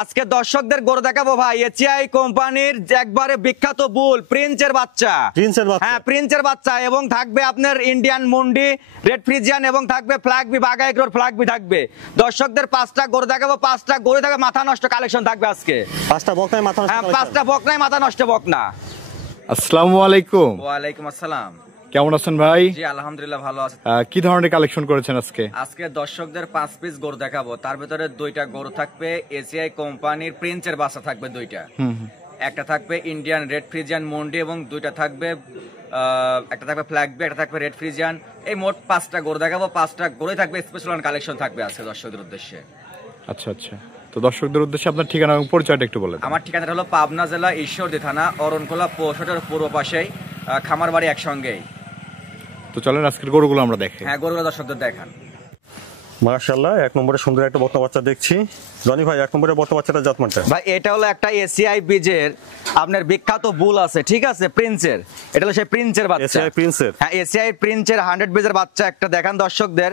আজকে দর্শকদের গরু দেখাবো ভাই এচিআই কোম্পানির একবারে বিখ্যাত বুল প্রিন্সের বাচ্চা। হ্যাঁ, প্রিন্সের বাচ্চা এবং থাকবে আপনার ইন্ডিয়ান মুন্ডি, রেড ফ্রিজিয়ান এবং থাকবে ফ্ল্যাগবি, বাঘা এগ্রোর ফ্ল্যাগবি থাকবে। দর্শকদের 5টা গরু দেখাবো, 5টা গরু থাকবে মাথা নষ্ট কালেকশন থাকবে আজকে। 5টা বকনায় মাথা নষ্ট। হ্যাঁ, 5টা বকনায় মাথা নষ্ট বকনা। আসসালামু আলাইকুম। ওয়ালাইকুম আসসালাম। কেমন আছেন ভাই? জি আলহামদুলিল্লাহ ভালো আছি। কি ধরনের কালেকশন করেছেন আজকে? আজকে দর্শকদের 5 পিস গরু দেখাবো, তার ভিতরে 2টা গরু থাকবে এসিআই কোম্পানির প্রিন্সের বাচ্চা থাকবে 2টা। একটা থাকবে ইন্ডিয়ান রেড ফ্রিজিয়ান মুন্ডি এবং 2টা থাকবে একটা থাকবে ফ্ল্যাগবি, একটা থাকবে রেড ফ্রিজিয়ান। এই মোট 5টা গরু দেখাবো, 5টা গরুই থাকবে স্পেশাল কালেকশন থাকবে আজকে দর্শকদের উদ্দেশ্যে। আচ্ছা আচ্ছা, তো দর্শকদের উদ্দেশ্যে আপনার ঠিকানা এবং পরিচয়টা একটু বলেন। আমার ঠিকানাটা হলো পাবনা জেলা ঈশ্বরদী থানা অরণখোলা পৌরসভার পূর্ব পাশেই, খামারবাড়ি একসঙ্গেই। তো চলেন আজকের গরুগুলো আমরা দেখি। হ্যাঁ, গরুগুলো দর্শকদের দেখান। মাশাআল্লাহ, এক নম্বরে সুন্দর একটা বকনা বাচ্চা দেখছি। রনি ভাই, এক নম্বরে বকনা বাচ্চাটা জাতমানটা? ভাই এটা হলো একটা এসিআই বীজের আপনার বিখ্যাত বুল আছে, ঠিক আছে, প্রিন্সের। এটা হলো সেই প্রিন্সের বাচ্চা, এসিআই প্রিন্সের। হ্যাঁ, এসিআই প্রিন্সের 100 বীজের বাচ্চা একটা দেখান দর্শকদের,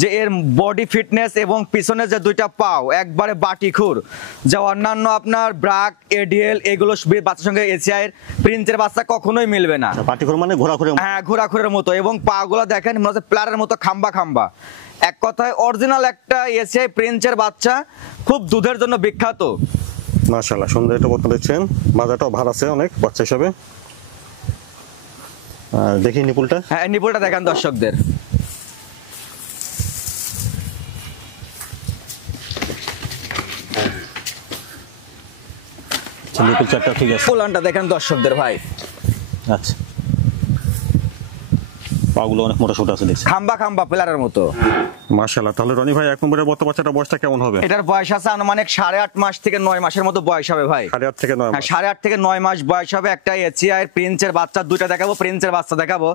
যে এর বডি ফিটনেস এবং পিছনে যে 2টা পাও একবারে বাটিখুর, যা অন্যান্য আপনার ব্রাক এডিএল এগুলো বাচ্চার সঙ্গে এসিআই এর প্রিন্সের বাচ্চা কখনোই মিলবে না। বাটিখুর মানে ঘোরাঘুরি? হ্যাঁ, ঘোরাঘুরের মতো, এবং পা গুলো দেখেন মনে হচ্ছে প্লারের মতো খাম্বা খাম্বা। এক কথায় অরিজিনাল একটা এসিআই প্রিন্সের বাচ্চা, খুব দুধের জন্য বিখ্যাত। মাশাআল্লাহ, সুন্দর একটা বকনা দেখছেন, মাজাটাও ভার আছে অনেক বাচ্চা হিসাবে। আর দেখি নিপুলটা। হ্যাঁ, নিপুলটা দেখান দর্শকদের। নিপুল চারটা ঠিক আছে। পোলানটা দেখেন দর্শকদের ভাই। আচ্ছা, পাগুলো অনেক মোটা সোটা আছে দেখছি, খাম্বা খাম্বা প্লারের মতো। মাশাআল্লাহ। তাহলে রনি ভাই, এক নম্বরের বকনা বাচ্চাটা বয়সটা কেমন হবে? এটার বয়স আছে আনুমানিক 8.5 মাস থেকে 9 মাসের মতো বয়স হবে ভাই। 8.5 থেকে 9 হ্যাঁ, মাস। 8.5 থেকে 9 মাস বয়স হবে। একটা এসিআই প্রিন্সের বাচ্চা 2টা দেখাবো, প্রিন্সের বাচ্চা দেখাবো,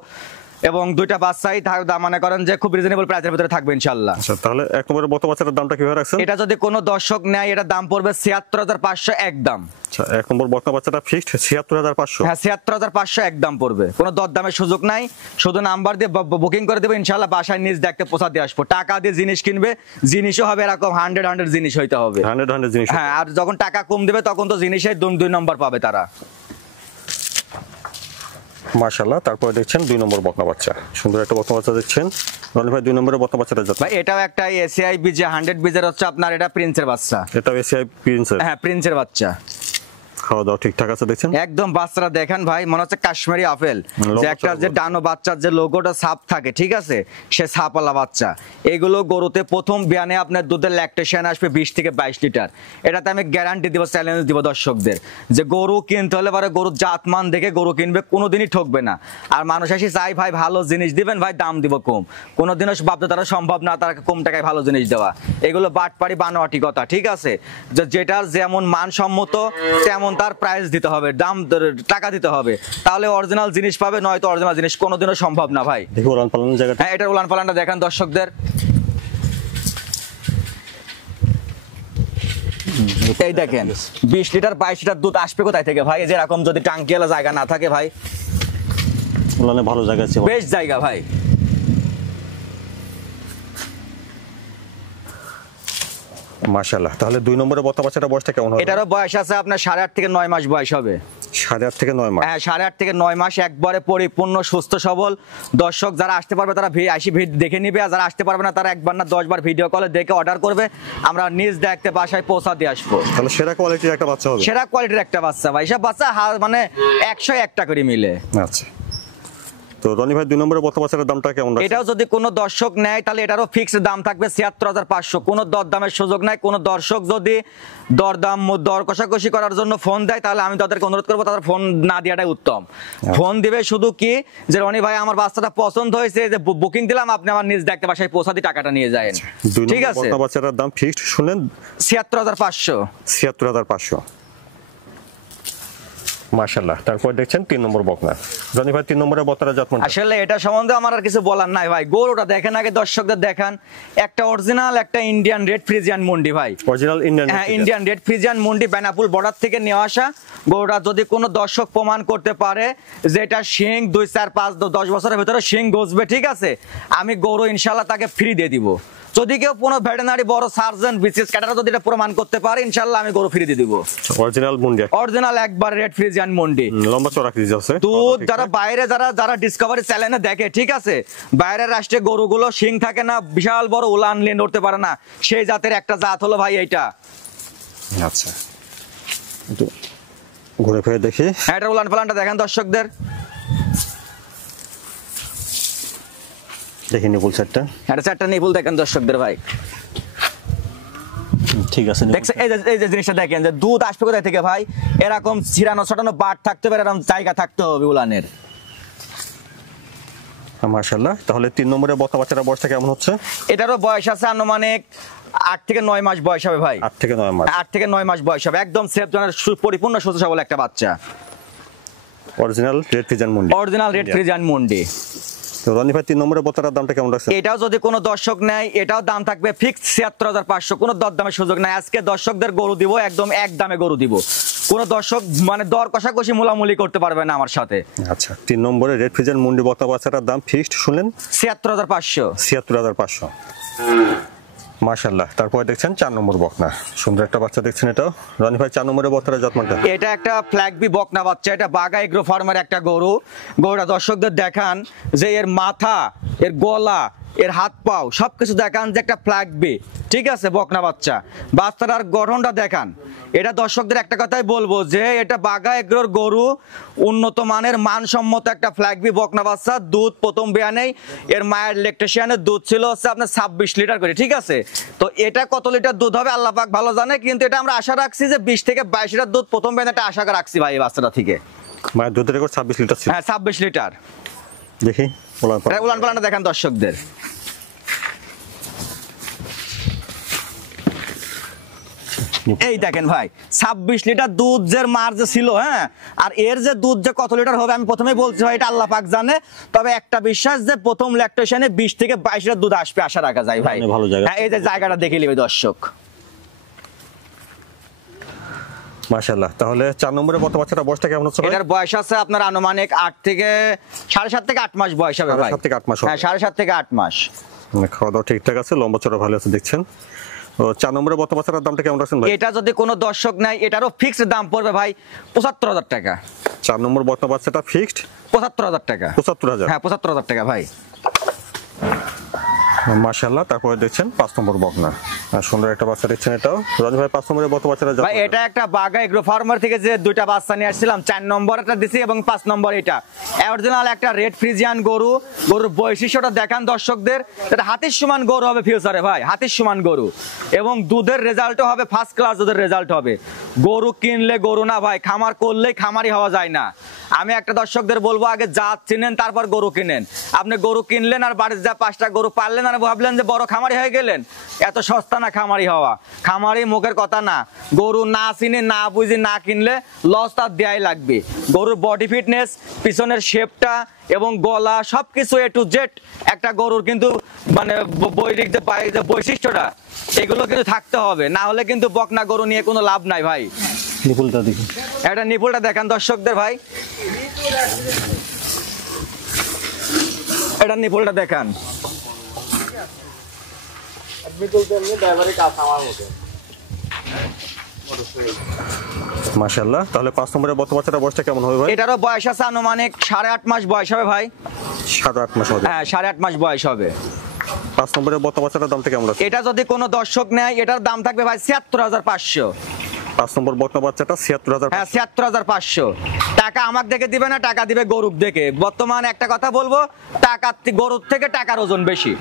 এবং 2টা বাচ্চাই মনে করেন যে খুব রিজনেবল প্রাইসের ভিতরে থাকবে ইনশাআল্লাহ। আচ্ছা, তাহলে এক নম্বরের বকনা বাচ্চাটার দামটা কিভাবে রাখছেন? এটা যদি কোনো দর্শক নেয়, এটা দাম পড়বে 76,500 একদম। আচ্ছা, এক নম্বর বকনা বাচ্চাটা ফিক্সড 76,500? হ্যাঁ, 76,500 একদম পড়বে, কোনো দরদামের সুযোগ নাই। শুধু নাম্বার দিয়ে বুকিং করে দেবে, ইনশাআল্লাহ বাসায় নিজ দেখতে পৌঁছা দিয়ে আসবো। টাকা দিয়ে জিনিস কিনবে, জিনিসও হবে এরকম 100 জিনিস হইতে হবে। 100 জিনিস। হ্যাঁ, আর যখন টাকা কম দেবে তখন তো জিনিসের 2 নম্বর পাবে তারা। মাশাআল্লাহ। তারপরে দেখছেন 2 নম্বর বকনা বাচ্চা, সুন্দর একটা বকনা বাচ্চা দেখছেন। রনি ভাই, 2 নম্বরের বকনা বাচ্চাটা যাচ্ছে ভাই এটাও একটা এসিআই বীজ 100 বীজের হচ্ছে আপনার, এটা প্রিন্সের বাচ্চা। এটা এসিআই প্রিন্সের? হ্যাঁ, প্রিন্সের বাচ্চা। খাওয়া দাওয়া ঠিকঠাক আছে দেখছেন? একদম বাচ্চারা দেখেন ভাই, মনে হচ্ছে কাশ্মীরি আপেল, যে একটা যে ডানো বাচ্চার যে লোগোটা ছাপ থাকে, ঠিক আছে, সে ছাপওয়ালা বাচ্চা। এগুলো গরুতে প্রথম বিয়ানে আপনার দুধের ল্যাকটেশন আসবে 20 থেকে 22 লিটার। এটাতে আমি গ্যারান্টি দিব, চ্যালেঞ্জ দিব দর্শকদের, যে গরু কিনতে হলে পরে গরুর জাতমান দেখে গরু কিনবে, কোনোদিনই ঠকবে না। আর মানুষ এসে চাই ভাই ভালো জিনিস দিবেন, ভাই দাম দিব কম, কোনোদিনও ভাবতে তারা সম্ভব না তারা কম টাকায় ভালো জিনিস দেওয়া। এগুলো বাটপাড়ি বানোয়াটি কথা, ঠিক আছে, যেটার যেমন মানসম্মত তেমন তার প্রাইস দিতে হবে, দাম টাকা দিতে হবে, তাহলে অরিজিনাল জিনিস পাবে, নয়তো অরিজিনাল জিনিস কোনোদিনও সম্ভব না ভাই। দেখো উলান পালানের জায়গাটা। হ্যাঁ, এটার উলান পালানটা দেখান দর্শকদের। এই দেখেন 20 লিটার 22 লিটার দুধ আসবে কোথায় থেকে ভাই? যেরকম যদি টাঙ্কিওয়ালা জায়গা না থাকে ভাই, উলানে ভালো জায়গা আছে, বেশ জায়গা ভাই। মাশাআল্লাহ। তাহলে 2 নম্বরের বকনা বাচ্চাটা বয়সটা কেমন হবে? এটারও বয়স আছে আপনার 8.5 থেকে 9 মাস বয়স হবে। 8.5 থেকে 9 মাস? হ্যাঁ, 8.5 থেকে 9 মাস, একবারে পরিপূর্ণ সুস্থ সবল। দর্শক যারা আসতে পারবে তারা দেখে নিবে, আর যারা আসতে পারবে না তারা একবার না 10 বার ভিডিও কলে দেখে অর্ডার করবে, আমরা নিজ দেখতে বাসায় পৌঁছা দিয়ে আসবো। তাহলে সেরা কোয়ালিটির একটা বাচ্চা হবে? সেরা কোয়ালিটির একটা বাচ্চা ভাই, সব বাচ্চা মানে 101টা করে মিলে। আচ্ছা, তো রনি ভাই 2 নম্বরের বকনা বাচ্চাটার দামটা কেমন রাখছেন? এটাও যদি কোনো দর্শক নেয় তাহলে এটারও ফিক্সড দাম থাকবে 76,500, কোনো দরদামের সুযোগ নাই। কোনো দর্শক যদি দর কষাকষি করার জন্য ফোন দেয়, তাহলে আমি তাদেরকে অনুরোধ করবো তাদের ফোন না দেওয়াটাই উত্তম। ফোন দিবে শুধু কি, যে রনি ভাই আমার বাচ্চাটা পছন্দ হয়েছে, যে বুকিং দিলাম, আপনি আমার নিজ দেখতে বাসায় পৌঁছা দিয়ে টাকাটা নিয়ে যায়, ঠিক আছে। বকনা বাচ্চাটার দাম ফিক্সড শুনলেন, 76,500। 76,500। মাশাআল্লাহ। তারপর দেখছেন 3 নম্বর বকনা। রনি ভাই, 3 নম্বরের বকনাটা জাতমান? আসলে এটা সম্বন্ধে আমার আর কিছু বলার নাই ভাই, গরুটা দেখেন আগে দর্শকদের দেখান। একটা অরিজিনাল একটা ইন্ডিয়ান রেড ফ্রিজিয়ান মুন্ডি ভাই, অরিজিনাল ইন্ডিয়ান? হ্যাঁ, ইন্ডিয়ান রেড ফ্রিজিয়ান মুন্ডি, বেনাপুল বর্ডার থেকে নিয়ে আসা। গরুটা যদি কোনো দর্শক প্রমাণ করতে পারে যে এটা শিং 2, 4, 5, 10 বছরের ভিতরে শিং গজবে, ঠিক আছে, আমি গরু ইনশাআল্লাহ তাকে ফ্রি দিয়ে দিব। যদি কেউ কোনো ভেটেরিনারি বড় সার্জন বিসিএস ক্যাডার যদি এটা প্রমাণ করতে পারে ইনশাআল্লাহ আমি গরু ফ্রি দিয়ে দিব। অরিজিনাল মুন্ডি, অরিজিনাল একবার রেড ফ্রিজিয়ান মন্ডি। লম্বা চড়া ক্রিজ আছে। দুধ যারা বাইরে যারা ডিসকভারি চ্যানেলে দেখে, ঠিক আছে, বাইরের রাষ্ট্রে গরুগুলো শিং থাকে না, বিশাল বড় উলান নিয়ে নড়তে পারে না, সেই জাতের একটা জাত হলো ভাই এইটা। আচ্ছা, একটু ঘুরে ফিরে দেখি। হ্যাঁ, এটা উলান পালানটা দেখেন দর্শকদের, দেখি নিপুল সেটটা। এটা চারটা নিপুল দেখেন দর্শকদের ভাই। ঠিক আছে, দেখছেন এই যে জিনিসটা দেখেন যে দুধ আসবে কোথায় থেকে ভাই, এরকম ছিড়ানো ছটানো বাট থাকতে পারে, এরকম জায়গা থাকতে হবে উলানের। মাশাআল্লাহ। তাহলে 3 নম্বরের বকনা বাচ্চাটা বয়সটা কেমন হচ্ছে? এটারও বয়স আছে আনুমানিক 8 থেকে 9 মাস বয়স হবে ভাই। 8 থেকে 9 মাস। 8 থেকে 9 মাস বয়স হবে, একদম সেফ জনের পরিপূর্ণ সুস্থ সবল একটা বাচ্চা। অরিজিনাল রেড ফ্রিজিয়ান মুন্ডি। অরিজিনাল রেড ফ্রিজিয়ান মুন্ডি। তো রনি ভাই 3 নম্বরের বকনাটার দামটা কেমন রাখছেন? এটাও যদি কোনো দর্শক নেয় এটাও দাম থাকবে ফিক্স ৭৬৫০০, কোনো দরদামের সুযোগ নাই। আজকে দর্শকদের গরু দিব একদম এক দামে গরু দিব, কোনো দর্শক মানে দর কষাকষি মোলামুলি করতে পারবে না আমার সাথে। আচ্ছা, 3 নম্বরের রেড ফ্রিজিয়ান মুন্ডি বকনা বাচ্চাটার দাম ফিক্সড শুনলেন ৭৬৫০০। ৭৬৫০০। মাশাআল্লাহ। তারপরে দেখছেন 4 নম্বর বকনা, সুন্দর একটা বাচ্চা দেখছেন। এটাও রনি ভাই 4 নম্বরের বকনার জাতমানটা। এটা একটা ফ্ল্যাগ বি বকনা বাচ্চা, এটা বাগা এগ্রো ফার্মের একটা গরু। গরুটা দর্শকদের দেখান যে এর মাথা, এর গলা, এর হাত পাও সবকিছু দেখান যে একটা ফ্ল্যাগ বি, ঠিক আছে, বকনা বাচ্চা। বাচ্চাটার গঠনটা দেখান। এটা দর্শকদের একটা কথাই বলবো যে এটা বাগা এগ্রোর গরু, উন্নত মানের মানসম্মত একটা ফ্ল্যাগ বি বকনা বাচ্চা। দুধ প্রথম বিয়ানেই এর মায়ের ল্যাকটেশনের দুধ ছিল হচ্ছে আপনার 26 লিটার করে, ঠিক আছে। তো এটা কত লিটার দুধ হবে আল্লাহ পাক ভালো জানে, কিন্তু এটা আমরা আশা রাখছি যে 20 থেকে 22 লিটার দুধ প্রথম বিয়ানে একটা আশা রাখছি ভাই এই বাচ্চাটা থেকে। মায়ের দুধের রেকর্ড 26 লিটার ছিল। হ্যাঁ, 26 লিটার। দেখি উলান পালানটা দেখেন দর্শকদের। এই দেখেন ভাই 26 লিটার দুধ যে মার যে ছিল, হ্যাঁ, আর এর যে দুধ যে কত লিটার হবে আমি প্রথমেই বলছি ভাই এটা আল্লাহ পাক জানে। তবে একটা বিশ্বাস যে প্রথম ল্যাকটেশনে 20 থেকে 22 লিটার দুধ আসবে আশা রাখা যায় ভাই। ভালো জায়গা। হ্যাঁ, এই যে জায়গাটা দেখে নিবে দর্শক। মাশাআল্লাহ। তাহলে 4 নম্বরের বকনা বাচ্চাটা বয়সটা কেমন হচ্ছে ভাই? এটার বয়স আছে আপনার আনুমানিক 8 থেকে 7.5 থেকে 8 মাস বয়স হবে ভাই। 7 থেকে 8 মাস হবে। হ্যাঁ, 7.5 থেকে 8 মাস। খাওয়া দাওয়া ঠিকঠাক আছে, লম্বা চড়া ভালো আছে দেখছেন। তো 4 নম্বরের বকনা বাচ্চাটার দামটা কেমন রাখছেন ভাই? এটা যদি কোনো দর্শক নেয় এটারও ফিক্সড দাম পড়বে ভাই ৭৫,০০০ টাকা। 4 নম্বর বকনা বাচ্চাটা ফিক্সড ৭৫,০০০ টাকা। ৭৫,০০০। হ্যাঁ, ৭৫,০০০ টাকা ভাই। মাশাআল্লাহ। তারপরে দেখছেন 5 নম্বর বকনা, আর সুন্দর একটা বাচ্চা দেখছেন। এটাও রাজু ভাই 5 নম্বরের বকনা বাচ্চাটা ভাই এটা একটা বাগা এগ্রো ফার্মার থেকে যে দুইটা বাচ্চা নিয়ে আসছিলাম, 4 নম্বর একটা দিছি এবং 5 নম্বর এটা অরিজিনাল একটা রেড ফ্রিজিয়ান গরু। গরুর বৈশিষ্ট্যটা দেখান দর্শকদের, এটা হাতির সমান গরু হবে ফিউচারে ভাই, হাতির সমান গরু। এবং দুধের রেজাল্টও হবে ফার্স্ট ক্লাস, দুধের রেজাল্ট হবে। গরু কিনলে গরু না ভাই, খামার করলেই খামারি হওয়া যায় না। আমি একটা দর্শকদের বলবো আগে জাত চিনেন তারপর গরু কিনেন। আপনি গরু কিনলেন আর বাড়িতে যা 5টা গরু পারলেন আর ভাবলেন যে বড় খামারি হয়ে গেলেন, এত সস্তা না খামারি হওয়া। খামারি মুখের কথা না, গরু না চিনে না বুঝে না কিনলে লস তার দেয়াই লাগবে। গরুর বডি ফিটনেস, পিছনের শেপটা এবং গলা সবকিছু এ টু জেড একটা গরুর কিন্তু মানে বৈরিক যে বৈশিষ্ট্যটা এগুলো কিন্তু থাকতে হবে, না হলে কিন্তু বকনা গরু নিয়ে কোনো লাভ নাই ভাই। নিপুলটা দেখি, একটা নিপুলটা দেখান দর্শকদের ভাই, এটা নিপুলটা দেখান। মাশাআল্লাহ। তাহলে 5 নম্বরের বকনা বাচ্চাটার বয়সটা কেমন হবে ভাই? এটারও বয়স আছে আনুমানিক 8.5 মাস বয়স হবে ভাই। 7-8 মাস হবে। হ্যাঁ, 8.5 মাস বয়স হবে। 5 নম্বরের বকনা বাচ্চাটার দামটা কেমন আছে? এটা যদি কোনো দর্শক নেয় এটার দাম থাকবে ভাই ৭৬৫০০। 5 নম্বর বকনা বাচ্চাটা ৭৬০০০। হ্যাঁ, ৭৬৫০০ টাকা আমাকে দেখে দিবে না, টাকা দিবে গরুর দেখে। বর্তমানে একটা কথা বলবো, টাকা গরুর থেকে টাকার ওজন বেশি।